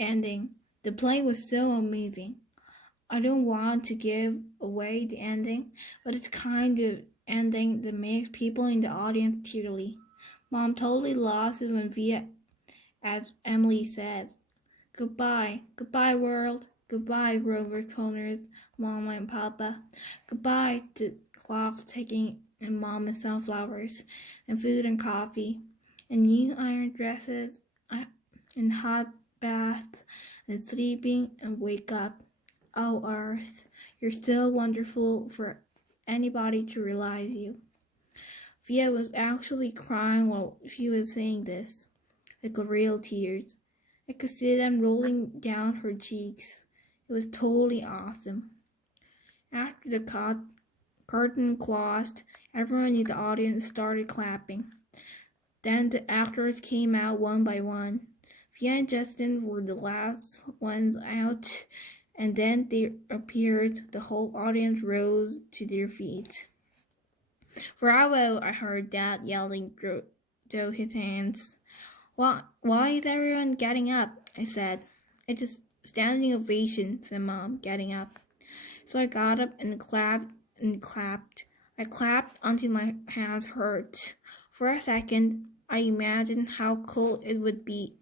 ending. The play was so amazing. I don't want to give away the ending, but it's kind of ending that makes people in the audience tearly. Mom totally lost it when Via, as Emily said, "Goodbye, goodbye world, goodbye Grover's Corners, Mama and Papa, goodbye to clocks ticking and Mama sunflowers, and food and coffee, and new iron dresses, and hot baths, and sleeping and wake up. Oh, Earth, you're so wonderful for anybody to realize you." Via was actually crying while she was saying this, like real tears. I could see them rolling down her cheeks. It was totally awesome. After the curtain closed, everyone in the audience started clapping. Then the actors came out one by one. Via and Justin were the last ones out, and then they appeared. The whole audience rose to their feet. "Bravo!" I heard Dad yelling through his hands. Why is everyone getting up?" I said. "It's a standing ovation," said Mom, getting up. So I got up and clapped and clapped. I clapped until my hands hurt. For a second, I imagined how cool it would be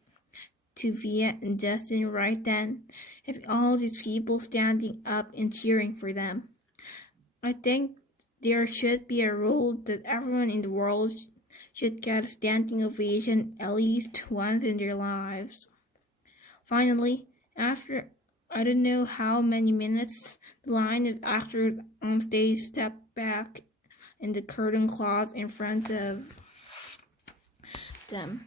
to Via and Justin right then, if all these people standing up and cheering for them. I think there should be a rule that everyone in the world should get a standing ovation at least once in their lives. Finally, after I don't know how many minutes, the line of actors on stage stepped back and the curtain closed in front of them.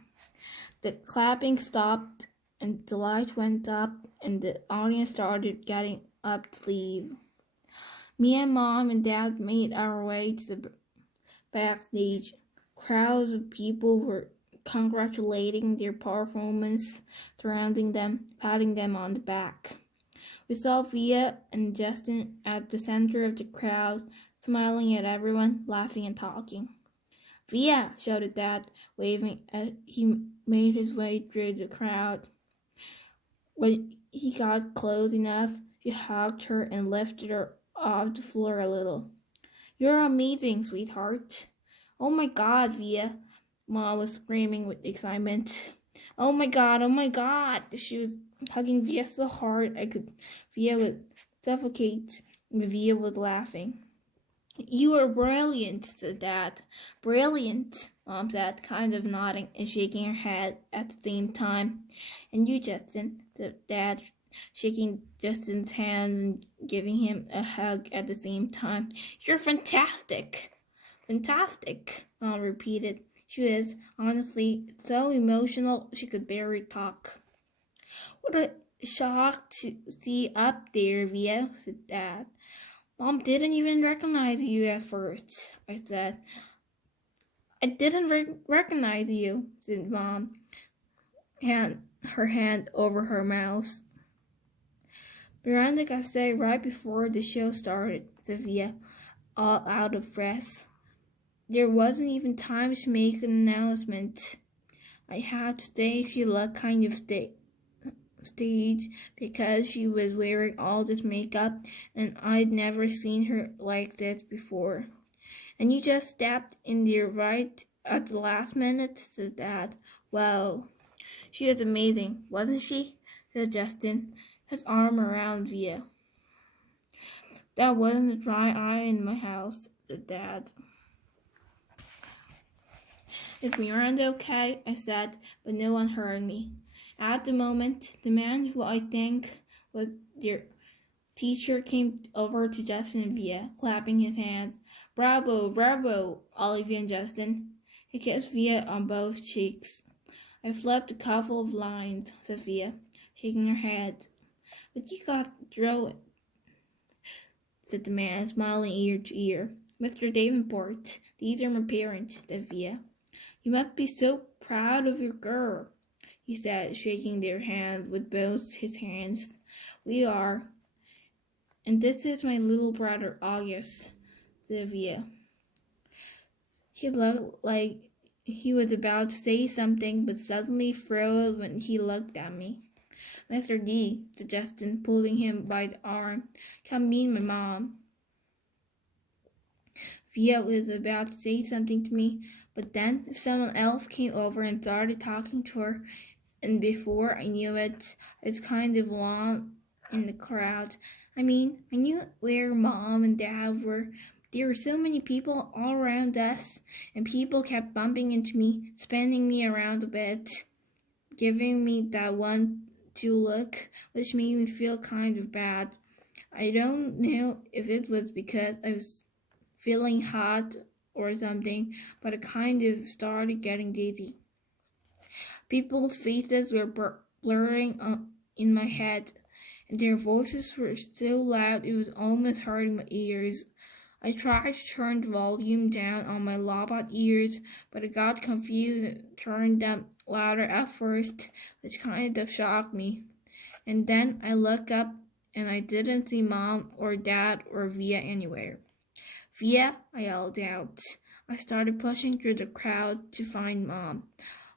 The clapping stopped and the light went up and the audience started getting up to leave. Me and Mom and Dad made our way to the backstage. Crowds of people were congratulating their performance, surrounding them, patting them on the back. We saw Via and Justin at the center of the crowd, smiling at everyone, laughing and talking. "Via!" shouted Dad, waving as he made his way through the crowd. When he got close enough, he hugged her and lifted her off the floor a little. "You're amazing, sweetheart." "Oh my God, Via!" Mom was screaming with excitement. Oh my God, oh my God!" She was hugging Via so hard Via would suffocate, and Via was laughing. "You are brilliant," said Dad. "Brilliant," Mom said, kind of nodding and shaking her head at the same time. "And you, Justin," said Dad, shaking Justin's hand and giving him a hug at the same time. "You're fantastic." "Fantastic," Mom repeated. She was, honestly, so emotional she could barely talk. "What a shock to see up there, Via," said Dad. "Mom didn't even recognize you at first," I said. "I didn't recognize you," said Mom, her hand over her mouth. "Miranda got sick right before the show started," said Via, all out of breath. "There wasn't even time to make an announcement. I had to stay she looked kind of stage because she was wearing all this makeup and I'd never seen her like this before. And you just stepped in there right at the last minute," said Dad. "Wow, she was amazing, wasn't she?" said Justin, his arm around Via. "That wasn't a dry eye in my house," said Dad. "Is Miranda okay?" I said, but no one heard me. At the moment, the man who I think was their teacher came over to Justin and Via, clapping his hands. "Bravo, bravo, Olivia and Justin." He kissed Via on both cheeks. "I flipped a couple of lines," said Via, shaking her head. "But you got through it," said the man, smiling ear to ear. "Mr. Davenport, these are my parents," said Via. "You must be so proud of your girl," he said, shaking their hand with both his hands. "We are. And this is my little brother, August," said Via. He looked like he was about to say something, but suddenly froze when he looked at me. Mr. D, suggested, pulling him by the arm. Come meet my mom. Via was about to say something to me, but then someone else came over and started talking to her, and before I knew it, I was kind of alone in the crowd. I knew where Mom and Dad were. There were so many people all around us, and people kept bumping into me, spinning me around a bit, giving me that 1-2 look, which made me feel kind of bad. I don't know if it was because I was feeling hot or something, but I kind of started getting dizzy. People's faces were blurring in my head, and their voices were so loud it was almost hurting my ears. I tried to turn the volume down on my robot ears, but I got confused and turned them louder at first, which kind of shocked me. And then I looked up, and I didn't see Mom or Dad or Via anywhere. Via, I yelled out. I started pushing through the crowd to find Mom.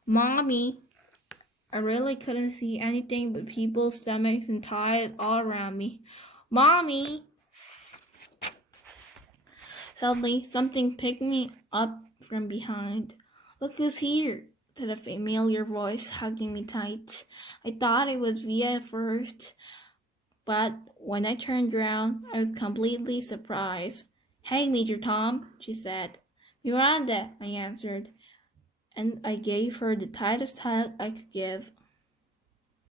Mommy! I really couldn't see anything but people's stomachs and thighs all around me. Mommy! Suddenly, something picked me up from behind. Look who's here, said a familiar voice, hugging me tight. I thought it was Via at first, but when I turned around, I was completely surprised. Hey, Major Tom, she said. Miranda, I answered, and I gave her the tightest hug I could give.